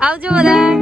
આવજો બધા.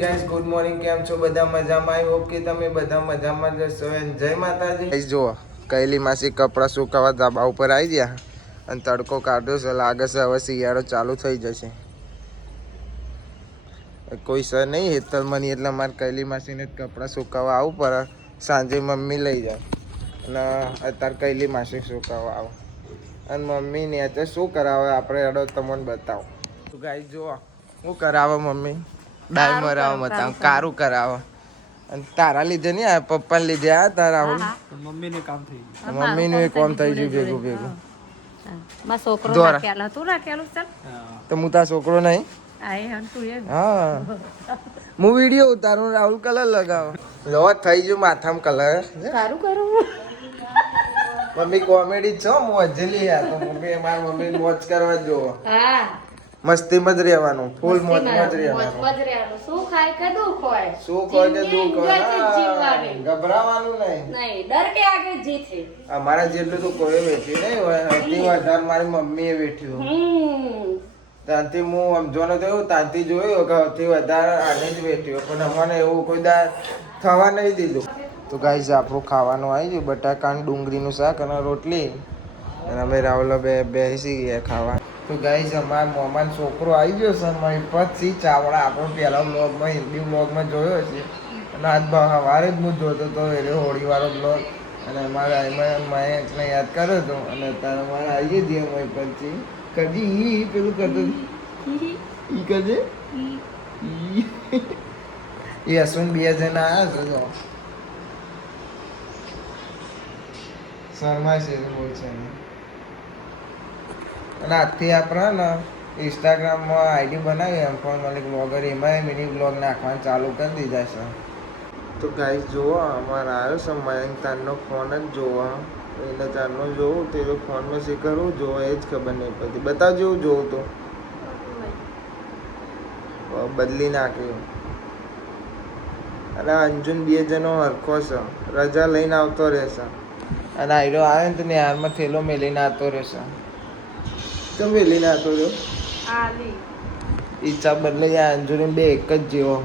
Guys good morning, કેમ છો બધા? મજામાં? આઈ હોપ કે તમે બધા મજામાં જ હશો. જય માતાજી. ગાઈસ જુઓ, કૈલી માસી કપડાં સુકાવા ધાબા ઉપર આવી ગયા અને તડકો કાઢ્યો છે. લાગે છે હવે શિયાળો ચાલુ થઈ જશે. કોઈ સર નહીં હેતલ મની એટલે મારે કૈલી માસીને જ કપડાં સુકાવા આવવું પડે. સાંજે મમ્મી લઈ જાય અને અત્યારે કૈલી માસી સુકાવા આવો અને મમ્મીને અત્યારે શું કરાવે આપણે એડો તમને બતાવો. તો ગાઈસ જુઓ શું કરાવે મમ્મી? ડાય મરાવ મતાવ કારું કરાવો અને તારા લીધે નહીં આ પપ્પાને લીધે આ તારા રાહુલ મમ્મીને કામ થઈ ગયું. મમ્મીનું એ કામ થઈ ગયું ભેગું ભેગું. માં છોકરો રાખેલા તું રાખેલું ચાલ. તો હું તાર છોકરો નહીં. હા હું વિડીયો ઉતારું રાહુલ કલર લગાવો લો થઈ ગયું માથામાં કલર સારું કરું. મમ્મી કોમેડી છો હું અજલી યાર તો મમ્મી મારી મમ્મી મોજ કરવા જોવો. હા મસ્તીમાં જ રહેવાનું, ફૂલ મોજમાં જ રહેવાનું. શું ખાય કે દુખ હોય, શું કહે કે દુઃખ હોય, ગભરાવાનું નહીં. નહીં ડર કે આગે જીત હે. અમારા જેટલું તો કોઈ વેઠી નહીં હોય. સૌથી વધારે મારી મમ્મીએ વેઠ્યું. ત્યાંથી હું સમજવાનો થયો ત્યાંથી જોયું કે સૌથી વધારે આને જ વેઠ્યો, પણ અમને એવું કોઈ દાર થવા નહીં દીધું. તો ગાઈસ આપણું ખાવાનું આવી ગયું, બટાકાનું ડુંગળીનું શાક અને રોટલી અને અમે રાવલો બેસી ગયા ખાવા. તો ગાઈસ અમારા મોમાનો છોકરો આવી ગયો છે મહિપતસિંહ ચાવડા. આપણો પહેલા બ્લોગમાં હિન્દી બ્લોગમાં જોયો છે અને આજ સવારે જ હું જોતો હતો એ હોળીવાળો બ્લોગ અને અમારા મહેકને યાદ કર્યો હતો અને અત્યારે અમારે આવી જઈએ મહિપતસિંહ કદી પેલું કરતો ઈ કજે એ અશ્વિન બે જણા આવ્યા છે. શર્મા છે બોલ છે અને આજથી આપણે ને ઇન્સ્ટાગ્રામમાં આઈડી બનાવી એમ પણ મલિક બ્લોગર એમાં મિની બ્લોગ નાખવાનું ચાલુ કરી દીધા છે. તો ગાઈસ જુઓ અમારે આવ્યો છે મયંક તારનો ફોન જ જોવા એટલે તારનો જોવું તે તો ફોનમાં શી કરવું જોવા એ જ ખબર નહીં પડતી. બતાવ જેવું જોવું તો બદલી નાખ્યું અને અંજુન બે જણો હરખો છે, રજા લઈને આવતો રહેશે અને આઈડો આવે ને તો નિહારમાં થેલો મેલીને આવતો રહેશે. તો મેલીને આવતો રહ્યો ઈચ્છા બદલે યા અંજુરી બે એક જ જેવો.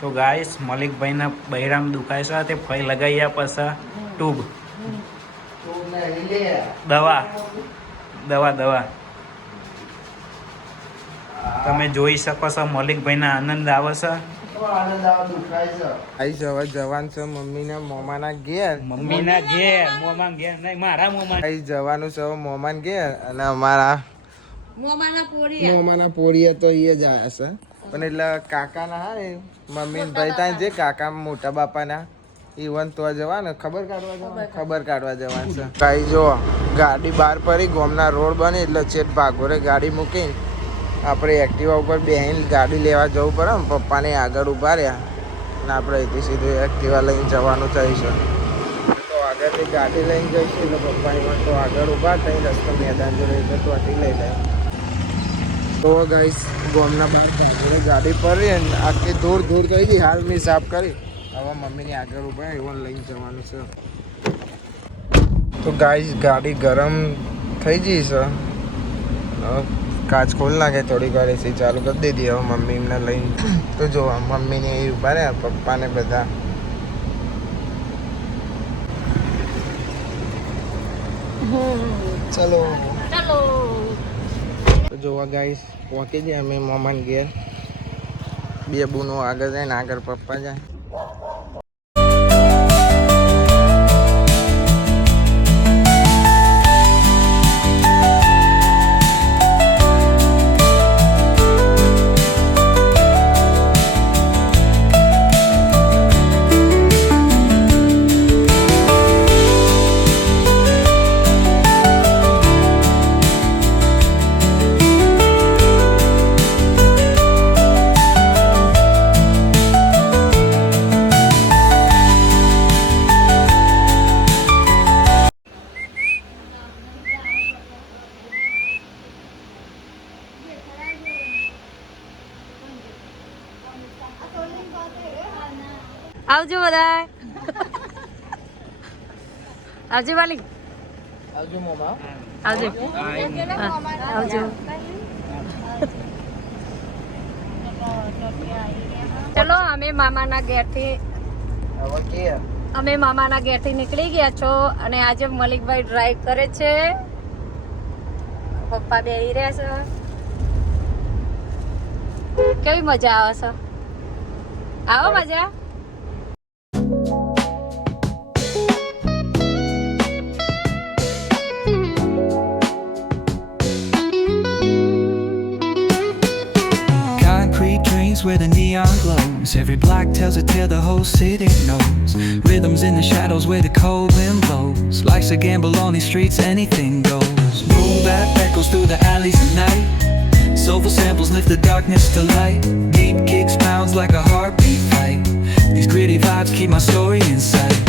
તો ગાઈસ મલિકભાઈના બૈરામ દુખાય છે તે ફઈ લગાવ્યા પછી ટ્યુબ દવા દવા દવા તમે જોઈ શકો છો મલિકભાઈના આનંદ આવે છે. હવે જવાન છે મમ્મીના મોમાના ઘેર. મમ્મીના ઘેર મોમાં ઘેર નહીં મારા મોમાં જવાનું છે હવે મોમાન ઘેર અને અમારા મોમાના પોળીએ તો એ જ આવ્યા છે પણ એટલે કાકાના હા ને મમ્મી ભાઈ ત્યાં જે કાકા મોટા બાપાના ઈવન તો જવાનું ખબર કાઢવા જવાનું છે. કાંઈ જો ગાડી બહાર પડી ગોમના રોડ બને એટલે છેટ ભાગોરે ગાડી મૂકીને આપણે એક્ટિવા ઉપર બેહીને ગાડી લેવા જવું પડે ને પપ્પાને આગળ ઊભા રહ્યા અને આપણે અહીંથી સીધું એક્ટિવા લઈને જવાનું થાય છે. તો આગળથી ગાડી લઈને જઈશું એટલે પપ્પા એમાં તો આગળ ઊભા થઈ રસ્તો મેદાન જોડે એટલે તો આથી લઈ જાય. તો ગાઈસ ગોમના બહાર ભાગોળે ગાડી પડી ને આખી દૂર દૂર કરી હતી હાલ મેં સાફ કરી હવે મમ્મીની આગળ ઊભા એવું લઈને જવાનું છે. તો ગાઈસ ગાડી ગરમ થઈ ગઈ છે, કાચ ખોલ નાખે થોડીક વાર એસી ચાલુ કરી દીધી હવે મમ્મી એમને લઈને. તો જો મમ્મીને એ ઉભા રહ્યા પપ્પાને બધા. ચલો તો જોવા ગાઈસ પહોંચી જાય અમે મોમાન ઘેર. બે બુનો આગળ જાય ને આગળ પપ્પા જાય. આવજો બધા. આવજો માલિક. આવજો મોમા. આવજો. આવજો. ચલો અમે મામાના ઘેરથી નીકળી ગયા છો અને આજે મલિકભાઈ ડ્રાઈવ કરે છે, પપ્પા બેહી રહ્યા છે. કેવી મજા આવે છે? આવો મજા. Where the neon glows, every block tells a tale the whole city knows. Rhythms in the shadows where the cold wind blows. Life's a gamble on these streets, anything goes. Boom bap echoes through the alleys at night. Soulful samples lift the darkness to light. Deep kicks pounds like a heartbeat fight. These gritty vibes keep my story in sight.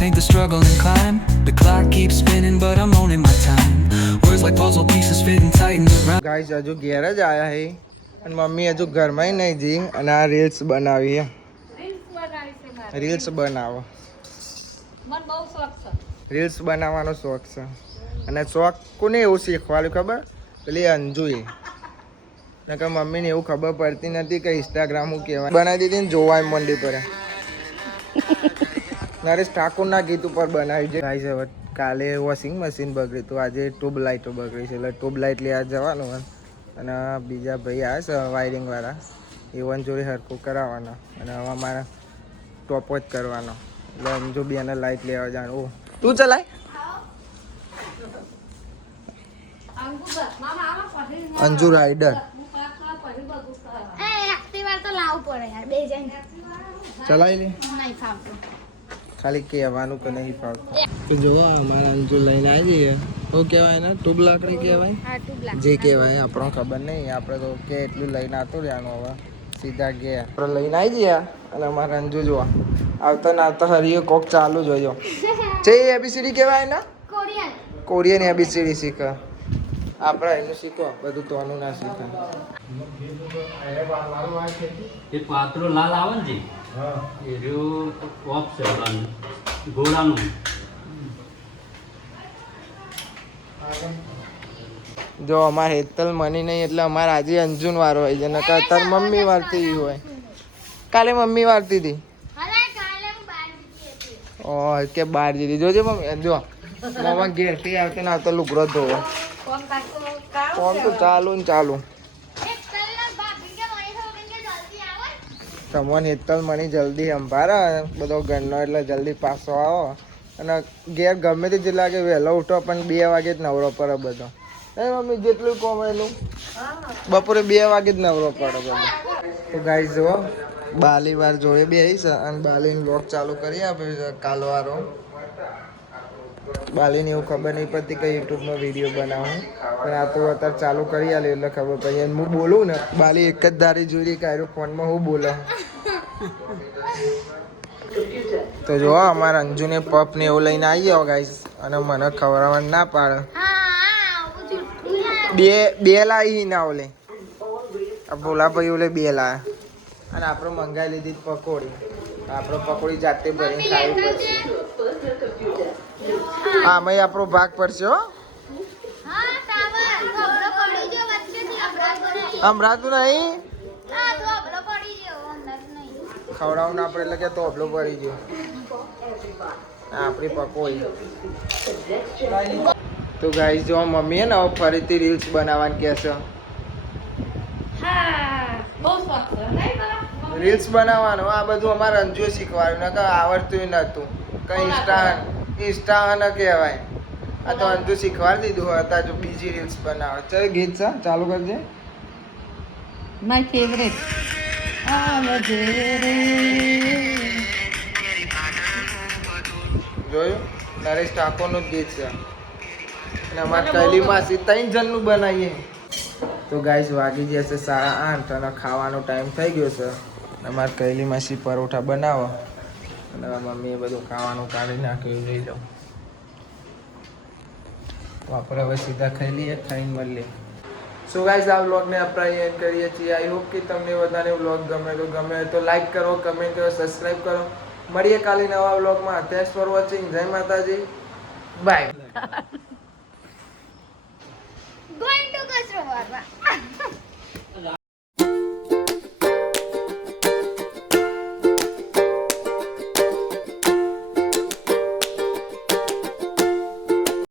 Paint the struggle and climb. The clock keeps spinning but I'm owning my time. Words like puzzle pieces fitting tight in the round. Guys હજુ ઘેર જ આયા હે અને mummy હજુ ઘરમાં નહીં જી અને આ રીલ્સ બનાવી હે. રીલ્સ બનાવો. મને બહુ શોખ છે. રીલ્સ બનાવવાનો શોખ છે અને શોખ કોને એવું શીખવાડ્યું ખબર? પેલી અંજુએ. નકર મમ્મીને એવું ખબર પડતી નથી કે ઇન્સ્ટાગ્રામ હું કહેવાય. બનાવી દીધી ને જોવાય મંડી પર. નરેશ ઠાકોરના ગીત ઉપર બનાવી છે. ગાઈસ હવે કાલે વોશિંગ મશીન બગડ્યું હતું, આજે ટ્યુબ લાઇટો બગડી છે એટલે ટ્યુબ લાઇટ લેવા જવાનું હોય અને બીજા ભાઈ આવે છે વાયરિંગ વાળા, એવન જોડે હરખું કરાવવાનો અને હવે અમારે ટોપો જ કરવાનો એટલે અંજુ બેને લાઇટ લેવા જવાનું. ઓ તું ચલાય. અંજુ રાઈડર ચલાવી લે. ખાલી કહેવાનું કે નહીં ફાવતું. તો જો અમારા અંજુ લઈને આવી જઈએ. શું કહેવાય ને? ટ્યુબ લાકડી કહેવાય, જે કહેવાય આપણને ખબર નહીં. આપણે તો કે એટલું લઈને આવતું રહેવાનું. હવે સીધા ગયા આપણે લઈને આવી જઈએ અને અમારા અંજુ જોવા આવતા ને આવતા હરીએ કોક ચાલુ જોજો. જે એબીસીડી કહેવાય ને, કોરિયન એબીસીડી શીખે. આપણે એનું શીખો, બધું તોનું ના શીખે. એ પાત્રો લાલ આવે ને જી, એ રહ્યું ઓફ છે ઘોડાનું. જો અમારે હેતલ મની નહીં એટલે અમારે આજે અંજુન વારો હોય છે, નકર અત્યારે મમ્મી વારતી હોય. કાલે મમ્મી વારતી હતી. ઓહ કે બહાર દીધી. જોજે મમ્મી, જો મમ્મા ઘેરથી આવતી ને આવતો લુગડો ધોવો. કોમ તો ચાલુ ને ચાલુ. તમને હેતલ મની જલ્દી સંભાળે બધો ઘરનો એટલે જલ્દી પાછો આવો અને ઘેર ગમે તે જેટલા લાગે વહેલો ઉઠો પણ 2 વાગે જ નવરો પડે બધો. એ મમ્મી જેટલું કોમ એનું બપોરે 2 વાગે જ નવરો પડે બધો. તો ગાઈસ જો બાલી વાર જોડે બેસી છે અને બાલીને વ્લોગ ચાલુ કરી આપે છે કાલવારો. બાલીને એવું ખબર નહીં પડતી કે યુટ્યુબમાં વિડીયો બનાવું પણ આ તો અત્યારે ચાલુ કરી આલ્યું એટલે ખબર પડી. અને હું બોલું ને બાલી એક જ ધારી જોઈ રહી કે આર્યો ફોનમાં હું બોલો. તો જો અમારા અંજુને પપ ને એવું લઈને આવી જાવ ગાઈસ અને મને ખવડાવવાનું ના પાડે. બે લાવી ના ઓલે આ ભોલા ભાઈ ઓલે 2 લાયા અને આપણે મંગાવી લીધી પકોડી. આપણે પકોડી જાતે ભરીને ખાવી પડશે. આમાં આપણો ભાગ પડશે. હો હમણાં નહીં ખવડાવું આપણે એટલે કે તોફલો પડી ગયો આપણી પકોડી. તો ગાઈસ જો મમ્મી હે ને હવે ફરીથી રીલ્સ બનાવવાની કહેશે. રીલ્સ બનાવવાનું આ બધું અમારે અંજુએ શીખવાડ્યું ને આવડતું નતું કઈ ઇન્સ્ટા ન કહેવાય. આ તો અંજુ શીખવાડી દીધું હતા જો બીજી રીલ્સ બનાવે. ચાલ ગીત છે ચાલુ કરજે. માય ફેવરેટ જોયું નરેશ ઠાકોરનું જ ગીત છે અને અમારે કૈલી માસી 3 જણનું બનાવીએ. તો ગાઈસ વાગી જશે 8:30 અને ખાવાનો ટાઈમ થઈ ગયો છે. અમારે કૈલી માસી પરોઠા બનાવો અને મમ્મીએ બધું ખાવાનું કાઢી નાખ્યું. લઈ જાઓ તો આપણે હવે સીધા ખાઈ લઈએ, ખાઈને મળીએ. સો ગાઈઝ આ વ્લોગને આપણે અહીંયા એન્ડ કરીએ છીએ. આઈ હોપ કે તમને બધાને વ્લોગ ગમે તો લાઈક કરો, કમેન્ટ કરો, સબસ્ક્રાઈબ કરો. મળીએ કાલે નવા વ્લોગમાં. Thanks for watching. જય માતાજી, બાય.